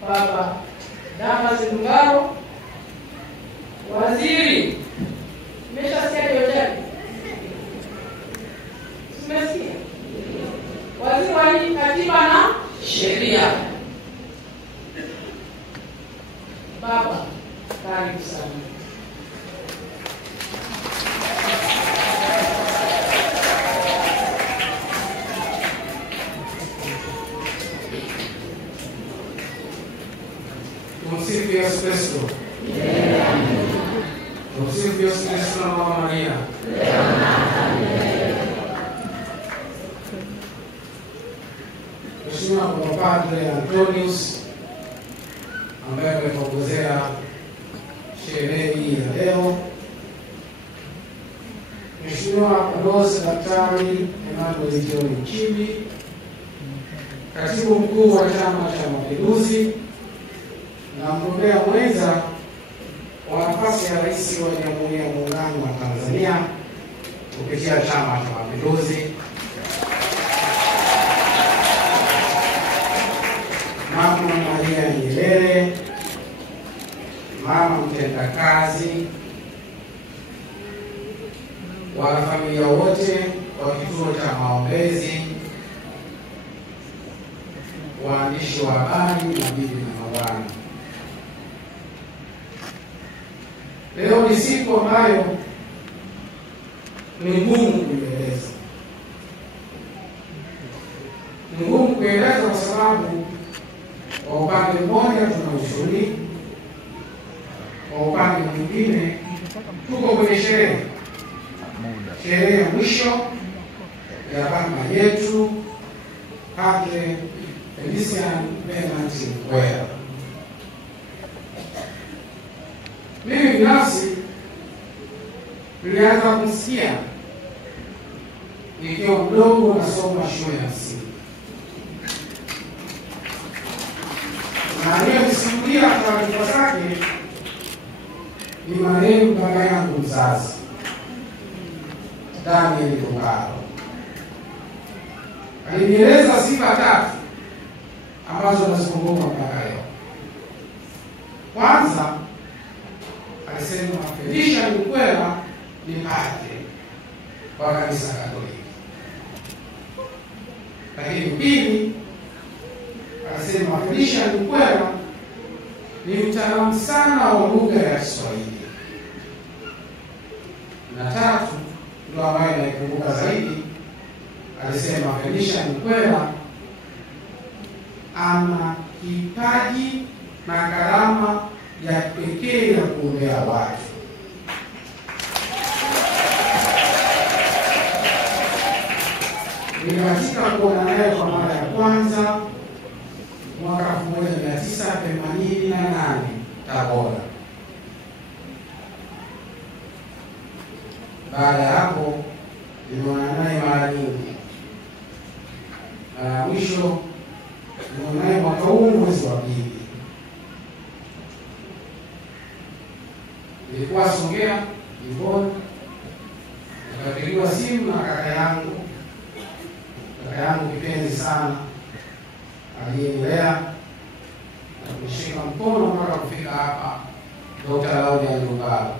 Baba Damas Ndungaro, waziri. Nimeshasikia yote. Umesikia? Waziri wa Katiba na Sheria. Baba, karibu sana. Tumsifu Yesu Kristo. Tumsifu Yesu Kristo na Mama Maria. Mheshimiwa Padre Antonius ambaye ametuongozea sherehe hii ya leo, Mheshimiwa Balozi Daktari Emmanuel John Nchimbi, Katibu Mkuu wa Chama cha Mapinduzi na mgombea mwenza wa nafasi ya Rais wa Jamhuri ya Muungano wa Tanzania kupitia Chama cha Mapinduzi, Mama Maria Nyerere, mama mtendakazi, wanafamilia wote wa kituo cha maombezi, waandishi wa habari, mabibi na mabwana. Leo ni siku ambayo ni ngumu kueleza. Ni ngumu kueleza kwa sababu kwa upande mmoja tuna ushuhudi, kwa upande mwingine tuko kwenye sherehe ya mwisho ya baba yetu Padre Felician Bernard Mkwera. Mimi binafsi nilianza kumsikia nikiwa mdogo nasoma shule ya msingi, na aliyesimulia taarifa zake ni marehemu baba yangu mzazi Daniel Ndungaro. Alinieleza sifa tatu ambazo nazikumbuka mpaka leo. Kwanza alisema Felician Mkwera ni padre wa Kanisa Katoliki. Lakini pili, alisema Felician Mkwera ni mtaalamu sana wa lugha ya Kiswahili. Na tatu, ndio ambayo naikumbuka zaidi, alisema Felician Mkwera ana kipaji na karama ya pekee ya kuombea watu. Nilibahatika kuona naye kwa mara ya kwanza mwaka 1988 Tabora. Baada ya hapo nimeona naye mara nyingi. Na mwisho nimeona naye mwaka huu mwezi wa pili. Nilikuwa Songea, Ivon, nikapigiwa simu na kaka yangu kipenzi sana, aliyenilea na kunishika mkono mpaka kufika hapa, Dr. Laudia Ndungaro,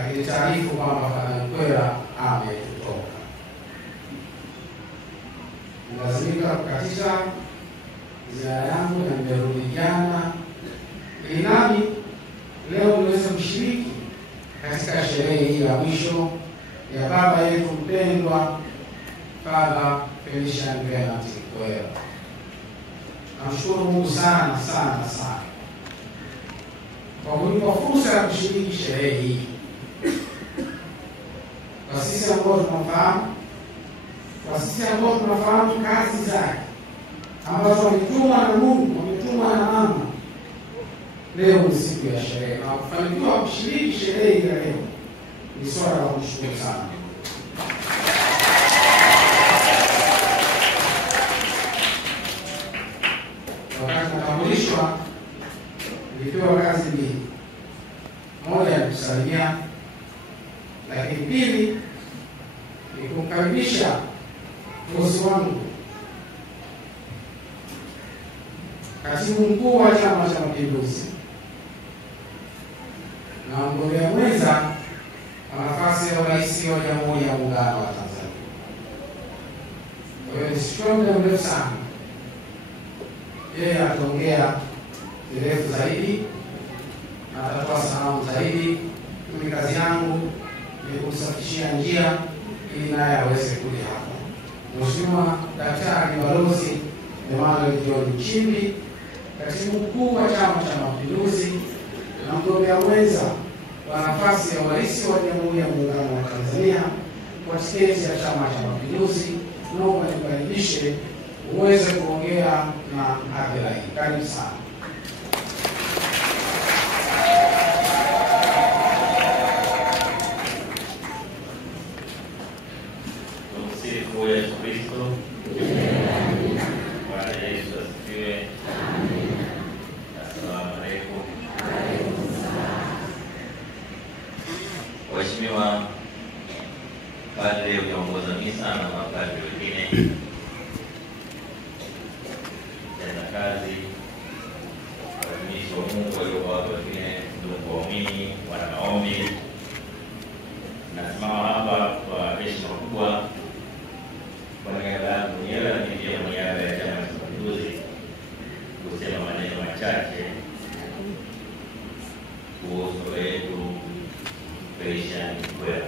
akitaarifu kwamba Padre Mkwera ametutoka. Nilazimika kukatisha ziara yangu na nimerudi jana, ili nami leo niweze kushiriki katika sherehe hii ya mwisho ya baba yetu mpendwa Baba Felician Bernard Mkwera. Namshukuru Mungu sana sana sana kwa kunipa fursa ya kushiriki sherehe hii. Kwa sisi ambao tunafahamu kazi zake ambazo wametumwa na Mungu, wametumwa na mama, leo ni siku ya sherehe, na kufanikiwa kushiriki sherehe hii leo ni swala la kushukuru sana. Wakati natambulishwa nilipewa kazi mbili. Moja ni kusalimia, lakini pili ni kumkaribisha bosi wangu katibu mkuu wa Chama cha Mapinduzi na mgombea mwenza wa nafasi ya urais wa Jamhuri ya Muungano wa Tanzania. Kwa hiyo nisichukue muda mrefu sana, yeye ataongea kirefu zaidi na atatoa salamu zaidi. Mimi kazi yangu ni kumsafishia njia ili naye aweze kuja hapa. Mheshimiwa Daktari Balozi Emmanuel John Nchimbi, katibu mkuu wa Chama cha Mapinduzi na mgombea mwenza wa nafasi ya urais wa Jamhuri ya Muungano wa Tanzania kwa tiketi ya Chama cha Mapinduzi, naomba nikaribishe uweze kuongea na hadhira hii. Karibu sana. Tumsifu Yesu Kristo. Bwana Yesu asifiwe. Asalamu alaykum. Waheshimiwa padre viongoza misa na mapadre wengine, kazi watumishi wa Mungu waliokuwa watu wengine, ndugu waumini, wana maombi, nasimama hapa kwa heshima kubwa kwa niaba yangu mwenyewe na pia kwa niaba ya Chama cha Mapinduzi kusema maneno machache kuhusu yetu Felician Mkwera.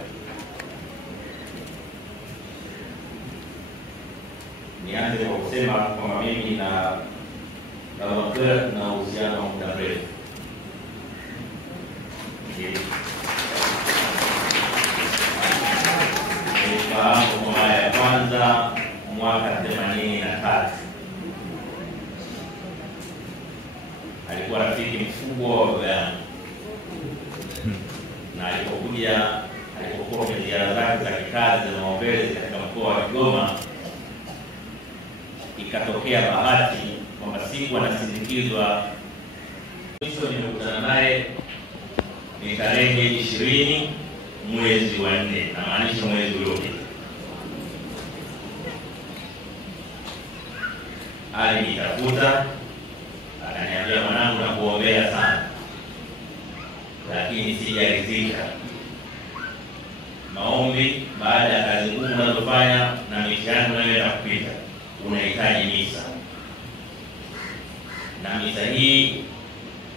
Nianze kwa kusema kwamba mimi na Baba Mkwera tuna uhusiano wa muda mrefu. Nilifahamu kwa mara ya kwanza mwaka 83. Alikuwa rafiki mkubwa wa baba yangu, na alipokuwa kwenye ziara zake za kikazi na maombezi katika mkoa wa Kigoma, ikatokea bahati kwamba siku anasindikizwa. Mwisho nimekutana naye ni tarehe 20 mwezi wa 4, na maanisha mwezi uliopita. Alinitafuta akaniambia, mwanangu, nakuombea sana lakini sijaridhika. Maombi baada ya kazi ngumu unazofanya na mitihani unayoenda kupita, unahitaji misa. Na misa hii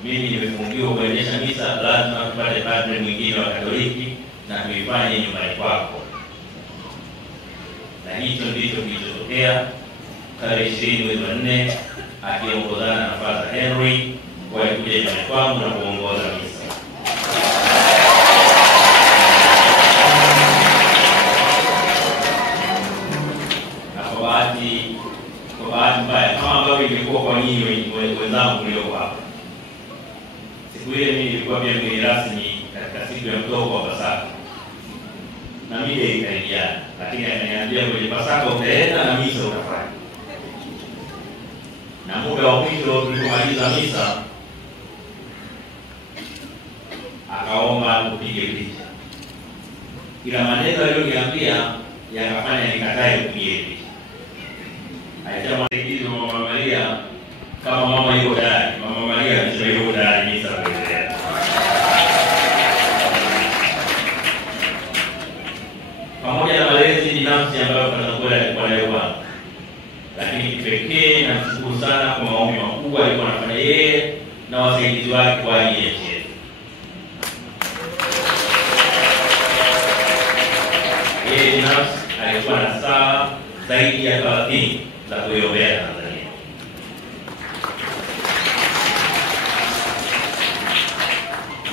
mimi nimefungiwa kuendesha misa, lazima tupate padre mwingine wa Katoliki na tuifanye nyumbani kwako. Na hicho ndicho kilichotokea tarehe 20 mwezi wa 4, akiongozana na Father Henry walikuja nyumbani kwangu na kuongoza misa. Na kwa bahati mbaya, kama ambavyo ilikuwa kwa nyinyi wenzangu mlioko hapa, siku ile mimi nilikuwa pia mgeni rasmi katika siku ya mtoko wa Pasaka, na mimi nilikaribia, lakini akaniambia kwenye Pasaka utaenda na misa utafanya. Na muda wa mwisho tulipomaliza misa, akaomba tupige picha. Ila maneno aliyoniambia yakafanya nikatae kupiga picha. Alisema hizo Mama Maria, kama mama yuko tayari. Mama Maria alisema yuko tayari misa kuendelea. Pamoja na malezi binafsi ambayo Father alikuwa nayo kwangu, lakini kipekee namshukuru sana kwa maombi makubwa alikuwa anafanya yeye na wasaidizi wake kwa ajili ya nchi yetu. Yeye binafsi alikuwa na saa zaidi ya 30 za kuiombea Tanzania.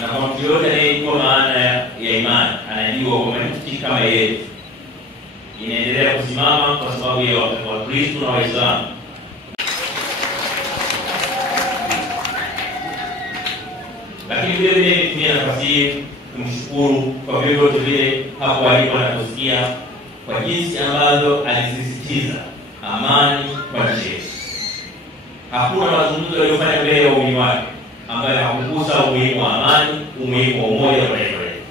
Na kwa mtu yote anayejua maana ya imani anajua kwamba nchi kama yetu inaendelea kusimama kwa sababu ya Wakristo na Waislamu. Lakini vile vile nitumia nafasi hii kumshukuru kwa vyovyote vile hapo alipo anatusikia, kwa jinsi ambavyo alisisitiza amani kwa nchi yetu. Hakuna mazungumzo yaliyofanya mbele ya waumini wake ambayo hakugusa umuhimu wa amani, umuhimu wa umoja wa taifa letu.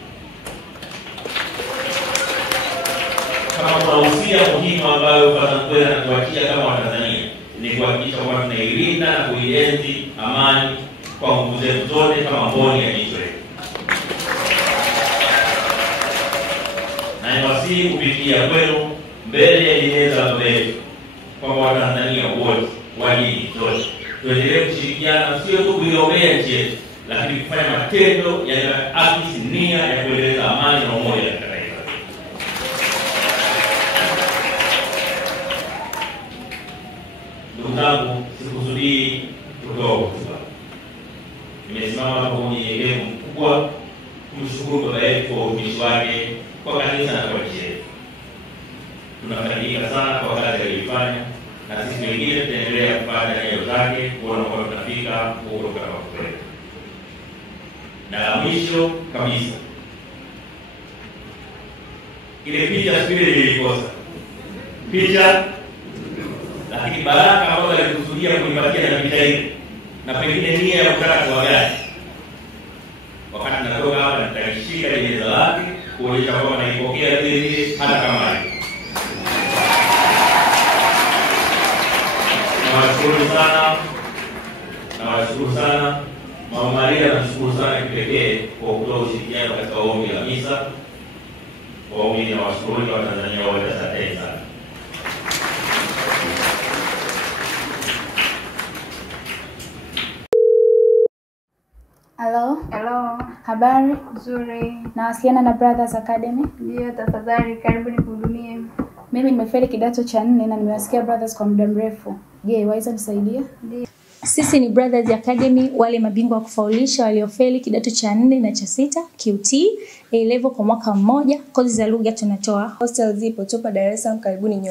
Kama kuna usia muhimu ambayo Father Mkwera anatuachia kama Watanzania, ni kuhakikisha kwamba tunailinda na kuienzi amani kwa nguvu zetu zote kama mboni ya jicho letu. Na niwasihi kupitia kwenu mbele ya jeneza la baba yetu kwamba Watanzania wote wa dini zote tuendelee kushirikiana, sio tu kuiombea nchi yetu, lakini kufanya matendo yanayoakisi nia ya kuendeleza amani na umoja katika taifa. Ndugu zangu, sikusudii kutoa hotuba. Nimesimama kwa unyenyekevu mkubwa kumshukuru baba yetu kwa utumishi wake kwa kanisa na kwa nchi yetu. Tunafarijika sana kwa kazi aliyoifanya, na sisi wengine tutaendelea kufanya nyayo zake kuona kwamba tunafika huko tunakokwenda. Na la mwisho kabisa, ile picha siku ile nilikosa picha, lakini baraka ambazo alikusudia kunipatia na picha ile, na pengine nia ya kutaka kuagana. Wakati natoka hapa nitashika jeneza lake kuonyesha kwamba naipokea vile hata kama hapo. Nawashukuru sana Mama Maria, nashukuru sana kipekee kwa kutoa ushirikiano katika ombi la misa. Waumini na washukuru wa Tanzania wote, asante sana. Hello. Habari? Nzuri. Nawasiliana na Brothers Academy? Ndio, tafadhali karibu nikuhudumie. Mimi nimefeli kidato cha 4 na nimewasikia Brothers kwa muda mrefu. Je, waweza nisaidia? Ndio. Sisi ni Brothers Academy, wale mabingwa wa kufaulisha waliofeli kidato cha 4 na cha 6 QT A level kwa mwaka mmoja. Kozi za lugha tunatoa. Hostel zipo Topa Dar es Salaam, karibuni nyote.